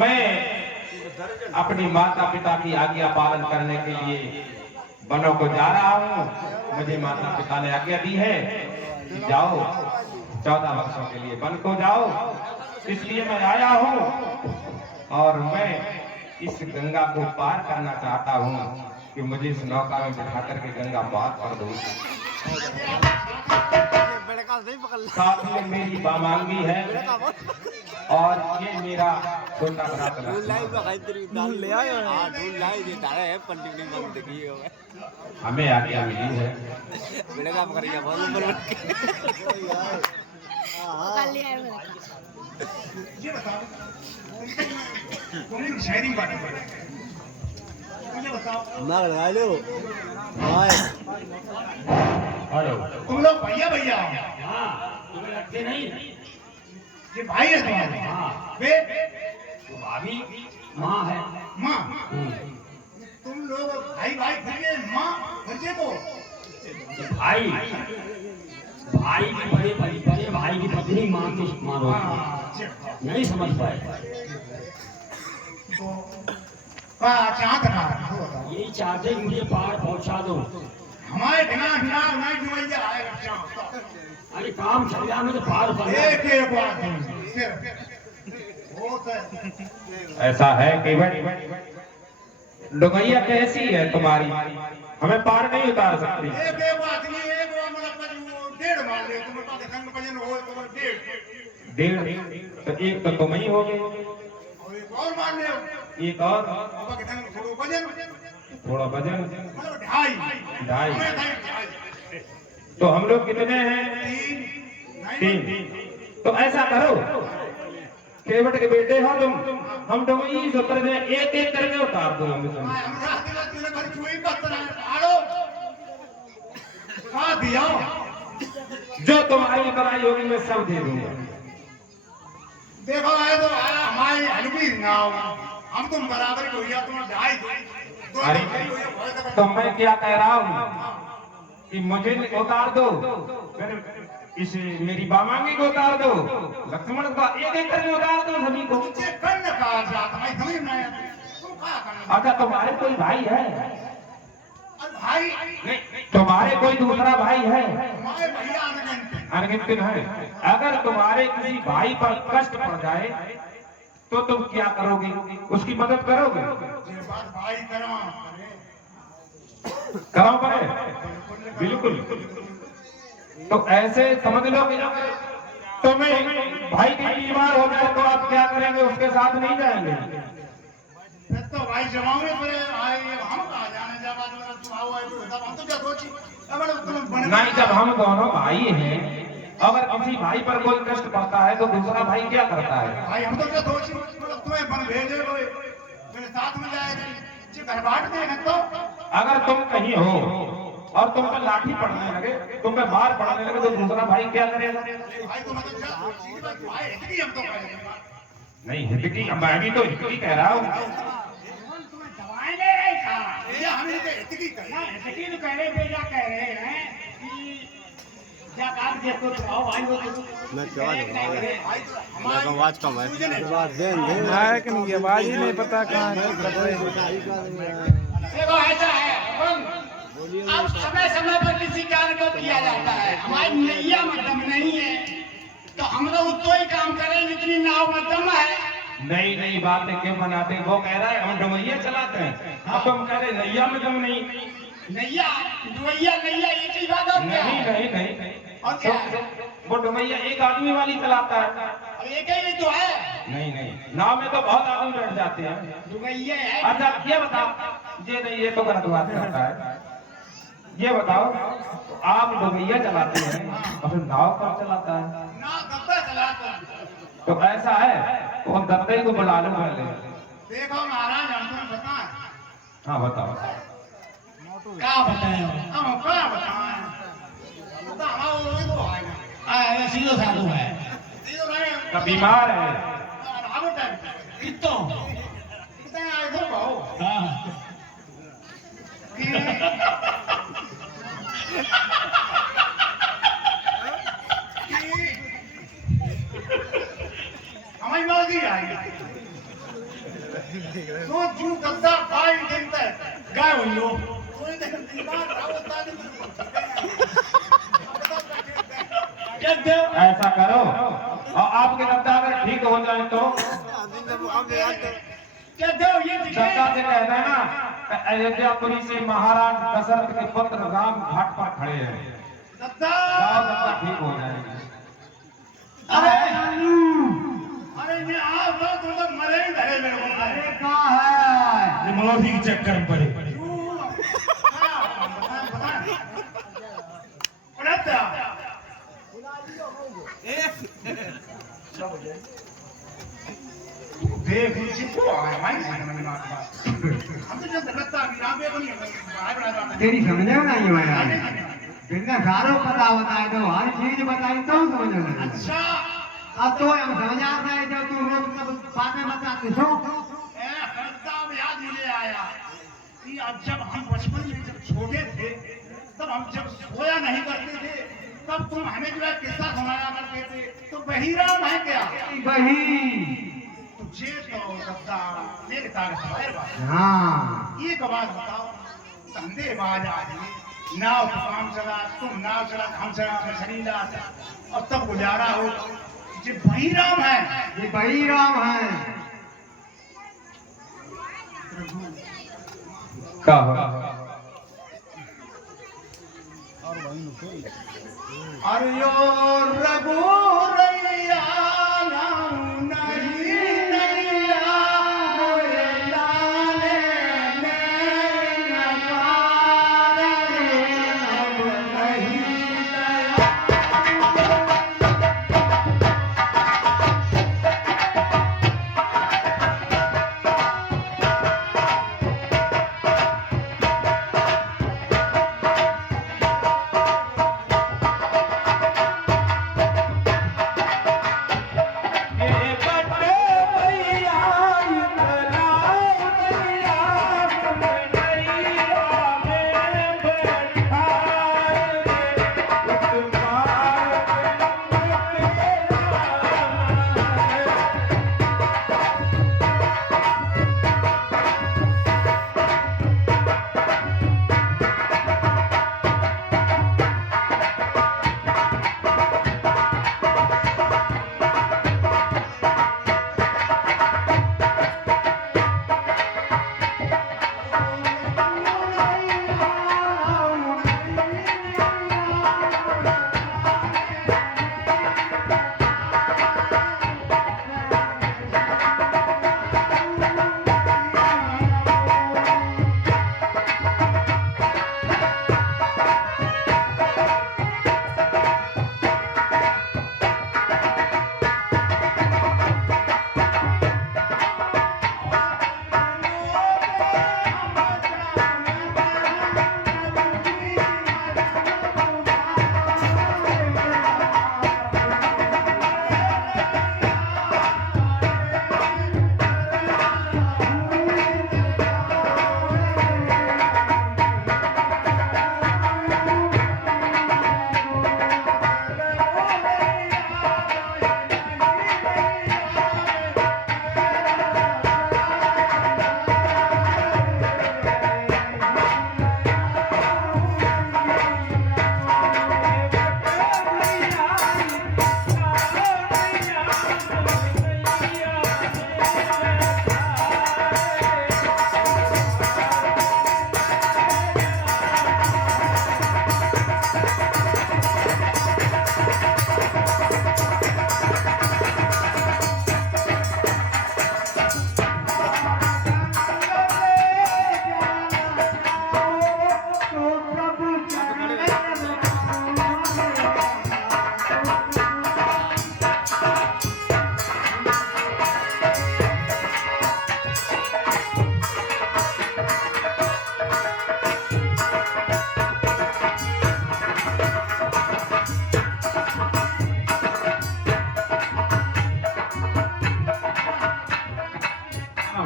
मैं अपनी माता पिता की आज्ञा पालन करने के लिए वनों को जा रहा हूँ। मुझे माता पिता ने आज्ञा दी है कि जाओ 14 वर्षों के लिए वन को जाओ, इसलिए मैं आया हूँ और मैं इस गंगा को पार करना चाहता हूँ कि मुझे इस नौका में बिठा करके गंगा पार कर दो। साथ में मेरी बामांगी है और ये मेरा छोटा भ्राता हमें आज्ञा मिली है। हेलो, तुम लोग भैया भैया तुम्हें लगते नहीं? ये भाई है तुम्हारे? वे तो भाभी माँ है। माँ तुम लोग भाई भाई फिर माँ बच्चे को भाई भाई की बड़े भाई की पत्नी माँ की मानो नहीं समझ पाए। तो चाहत ना यही चाहते कि मुझे पार पहुँचा दो। हमारे बिना बिना नहीं जुमैया आएगा। अरे काम चल रहा मुझे पार कर एक एक बात ऐसा है केवल डुमैया कैसी है तुम्हारी, हमें पार नहीं उतार सकती। एक एक बात नहीं, एक मतलब डेढ़ मान ले तुम पास संग भजन हो तो डेढ़ तो एक तो तुम ही हो गए और एक और मान ले, एक और बाबा के संग थोड़ा वजन मतलब ढाई। तो हम लोग कितने हैं? तीन। तो ऐसा करो केवट के बेटे हो तुम, हम डुमई से उतर जाए, एक एक करके उतार दो हमें। जो तुम्हारी उतराई होगी मैं सब दे दूंगा। देखो है तो हमारी हल्की नाव, हम तुम बराबर को या तुम ढाई। अरे तो मैं क्या कह रहा हूँ कि मुझे उतार दो, फिर इस मेरी बामांगी को उतार दो, लक्ष्मण को एक एक करके उतार दो सभी को। अच्छा तुम्हारे कोई भाई है? भाई नहीं, तुम्हारे कोई दूसरा भाई है? हमारे भैया अनगिनत है। अगर तुम्हारे किसी भाई पर कष्ट पड़ जाए तो तुम क्या करोगे? उसकी मदद करोगे? भाई कराओ पड़े बिल्कुल। तो ऐसे समझ लो कि तुम्हें भाई की बीमार हो जाए तो आप क्या करेंगे? उसके साथ नहीं जाएंगे? तो भाई जमाओ हम कहाँ जाने जब हम तो क्या सोची नहीं, जब हम दोनों भाई हैं, अगर किसी भाई पर कोई कष्ट पड़ता है तो दूसरा भाई क्या करता है? भाई हम तो क्या सोची तुम्हें बन भेजे मेरे साथ में जाएगी घर बांट देना। तो अगर तुम कहीं हो और तुम पर लाठी पड़ने लगे, तुम पे मार पड़ने लगे तो दूसरा भाई क्या करेगा? भाई तो मतलब भाई हम तो नहीं, हित की मैं भी तो हित की कह रहा हूँ। आवाज कम है कि नहीं, आवाज ही नहीं पता कहाँ अब समय समय पर किसी कार्य को किया जाता है। हमारी नैया में दम नहीं है तो हम लोग उतो ही काम करें जितनी नाव में दम है। नई नई बातें क्यों बनाते? वो कह रहा है हम डुमैया चलाते हैं, अब तुम कह रहे नैया में दम नहीं। नैया डुमैया नैया एक ही बात है। नहीं नहीं और क्या? वो डुमैया एक आदमी वाली चलाता है। अब एक ही तो है। नहीं, नाव में तो बहुत आदमी बैठ जाते हैं। डुमैया है। अच्छा ये बताओ, ये नहीं, ये तो गलत बात करता है। ये बताओ आप डुमैया चलाते हैं और फिर नाव कब चलाता है? नाव गप्पा चलाता है। तो ऐसा है तो हम दत्ते को बुला लो पहले। देखो महाराज हम तुम्हें बताएं। हाँ बताओ। क्या बताएं? हम क्या बताएं? सीधो साधु है। तो बीमार है। कितो कितने आए थे भाऊ? हमारी मौजी आई तो जू गद्दा खाई देता है गाय हो लो कहते हो ऐसा करो और आपके रद्दा अगर ठीक हो जाए तो कहते हो ये सत्ता से कहना है ना अयोध्यापुरी से महाराज दशरथ के पुत्र राम घाट पर खड़े हैं गद्दा जाओ सत्ता ठीक हो जाएगी अरे ये आओ तो मरे ही धरे मेरे को अरे कहाँ है ये मौसी के चक्कर में पड़े देख जिसको आया मैं हम तो जब लगता है ना बे बनी तेरी समझ में नहीं आया बिना सारो पता बताए तो हर चीज बताई तो समझ में नहीं अच्छा अब तो हम समझ आ रहे जब तू रोज सब बातें बताते सो ए हरदा याद मुझे आया कि अब जब हम बचपन में जब छोटे थे तब हम जब सोया नहीं करते थे तब तुम हमें जो है किस्सा सुनाया करते थे तो बहिराम है क्या वही तुझे तो गद्दा मेरे तार खबर बात हाँ एक बात बताओ धंधे बाज आदमी नाव तो काम चला तुम नाव चला हम चला शरीर और तब गुजारा हो ये बहिराम है ये वही राम है क्या अरे यो रघु रैया नाम नहीं नैया मोरे लाले नैनकारे अब नहीं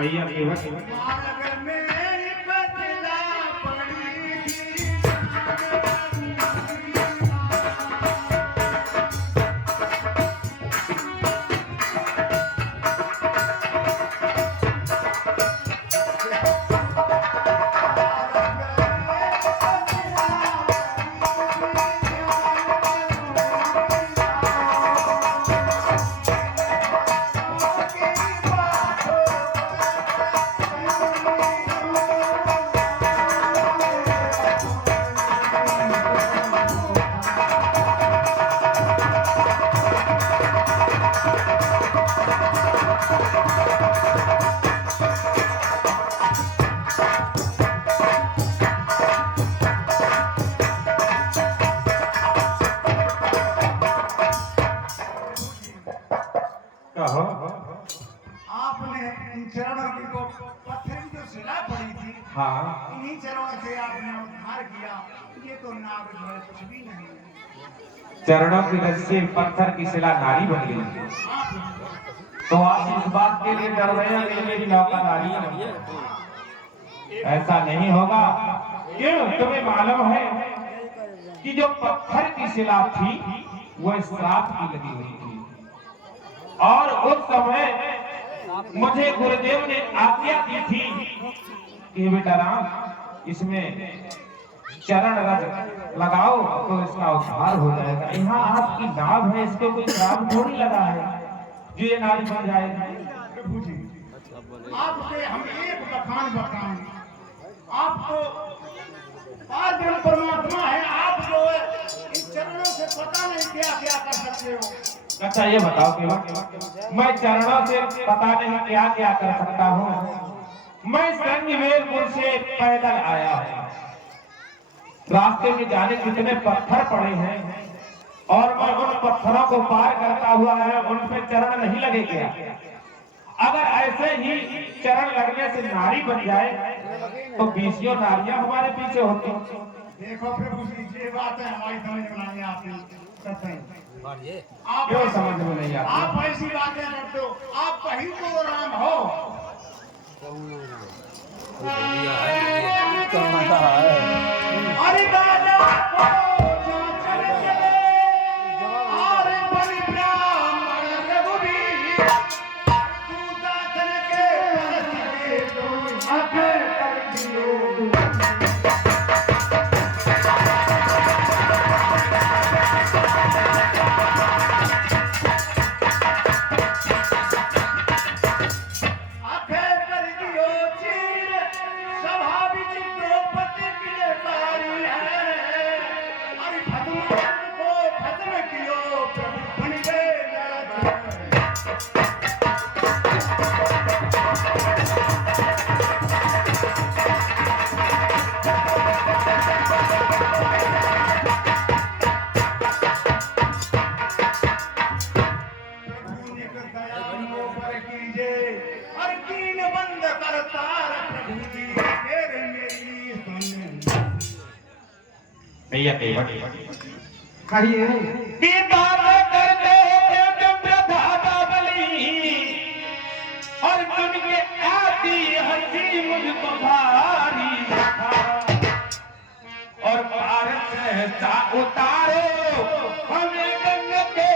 दया भैया केवट मार्ग में बदला पड़ी कहो आपने इन चरणों की को पत्थर की जो शिला पड़ी थी, हाँ इन्हीं चरणों से आपने उद्धार किया। ये तो नाग जो है कुछ भी नहीं है। चरणों की रज से पत्थर की शिला नारी बन गई। आप तो आप इस बात के लिए डर रहे हैं कि मेरी नौका नारी है? ऐसा नहीं होगा। क्यों? तुम्हें मालूम है कि जो पत्थर की शिला थी वो श्राप की लगी हुई थी, और उस समय मुझे गुरुदेव ने आज्ञा दी थी कि बेटा राम, इसमें चरण रज लगाओ तो इसका उद्धार हो जाएगा। यहाँ आपकी नाव है, इसको कोई श्राप थोड़ी लगा है जो ये नारी बन जाएगी। प्रभु जी, आपसे हम एक बखान बताएं। आप तो पारब्रह्म परमात्मा है। आप जो है इन चरणों से पता नहीं क्या क्या कर सकते हो। अच्छा ये बताओ कि मैं चरणों से पता नहीं क्या क्या कर सकता हूँ। मैं संगमेलपुर से पैदल आया हूँ। रास्ते में जाने कितने पत्थर पड़े हैं, और मैं उन पत्थरों को पार करता हुआ है, उन पे चरण नहीं लगे क्या? अगर ऐसे ही चरण लगने से नारी बन जाए तो 20 नारियां हमारे पीछे होती। देखो प्रभु जी, ये बात है हमारी समझ में नहीं आती। सत्य आप क्यों समझ में नहीं आती? आप ऐसी बातें करते हो। आप कहीं तो राम हो। अरे दादा को चल चले, अरे बलि ब्राह्मण रघुवीर, तू दासन के बरस के तो आगे कर दियो। भैया कहिए। और तुमके आती हंसी मुझको भारी और भारत से उतारो हमें गंग के,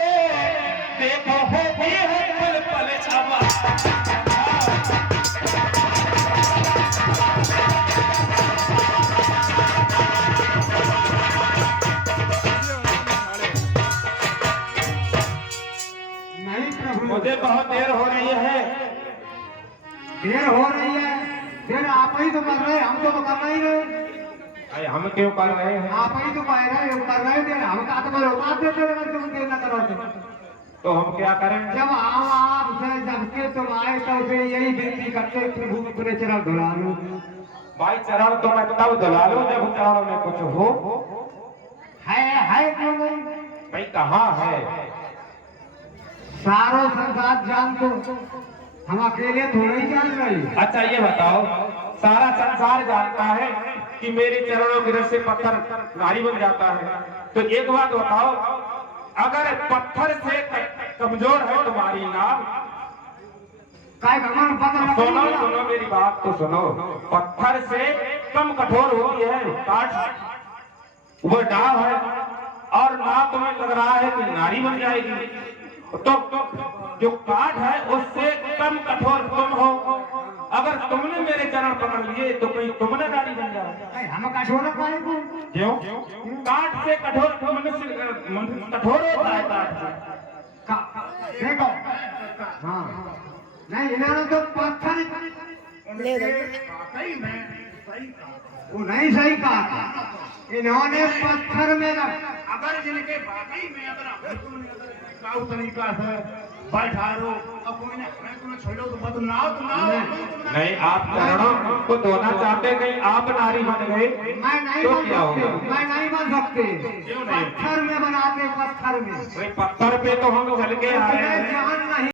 देखो होती है पल पल छावा। मुझे बहुत देर हो रही है। देर हो रही है? देर आप ही तो कर रहे हैं, हम तो करना ही नहीं। अरे हम क्यों कर रहे हैं? आप ही तो कह रहे हो, कर रहे थे। हम का तो बोलो बात देते रहे, तुम देर न करो। तो हम क्या करें? जब हम आपसे जब के तुम आए तब से यही विनती करते, प्रभु अपने चरण धुला लो। भाई चरण तो मैं तब धुला लूं जब चरण में कुछ हो। है क्यों नहीं? भाई कहाँ है? सारो संसार जान तो हम अकेले थोड़े ही जान रहे। अच्छा ये बताओ, सारा संसार जानता है कि मेरे चरणों की रज से पत्थर नारी बन जाता है, तो एक बात बताओ, अगर पत्थर से कमजोर है तुम्हारी नाव, सुनो सुनो मेरी बात तो सुनो, पत्थर से कम कठोर होती है काठ, वो नाव है, और नाव तुम्हें लग रहा है कि नारी बन जाएगी, तो जो काठ है उससे कम कठोर तुम हो। अगर तुमने मेरे चरण पकड़ लिए तो कोई तुमने नारी बन जाओ। हम कठोर पाएंगे क्यों? काठ से कठोर मनुष्य कठोर होता है काठ से। देखो हाँ नहीं, इन्होंने तो पत्थर वो नहीं सही कहा, इन्होंने पत्थर में अगर जिनके बाकी में अगर काउ तरीका से बैठा रो अब कोई ने हमें तुम्हें छोड़ो तो बदनाम तुम ना नहीं, आप चरणों को धोना चाहते, कहीं आप नारी बन गए मैं नहीं तो बन क्या होगा? सकते, मैं नहीं बन सकते। क्यों नहीं? पत्थर में बनाते, पत्थर में। भाई पत्थर पे तो हम चल के आए हैं। जान नहीं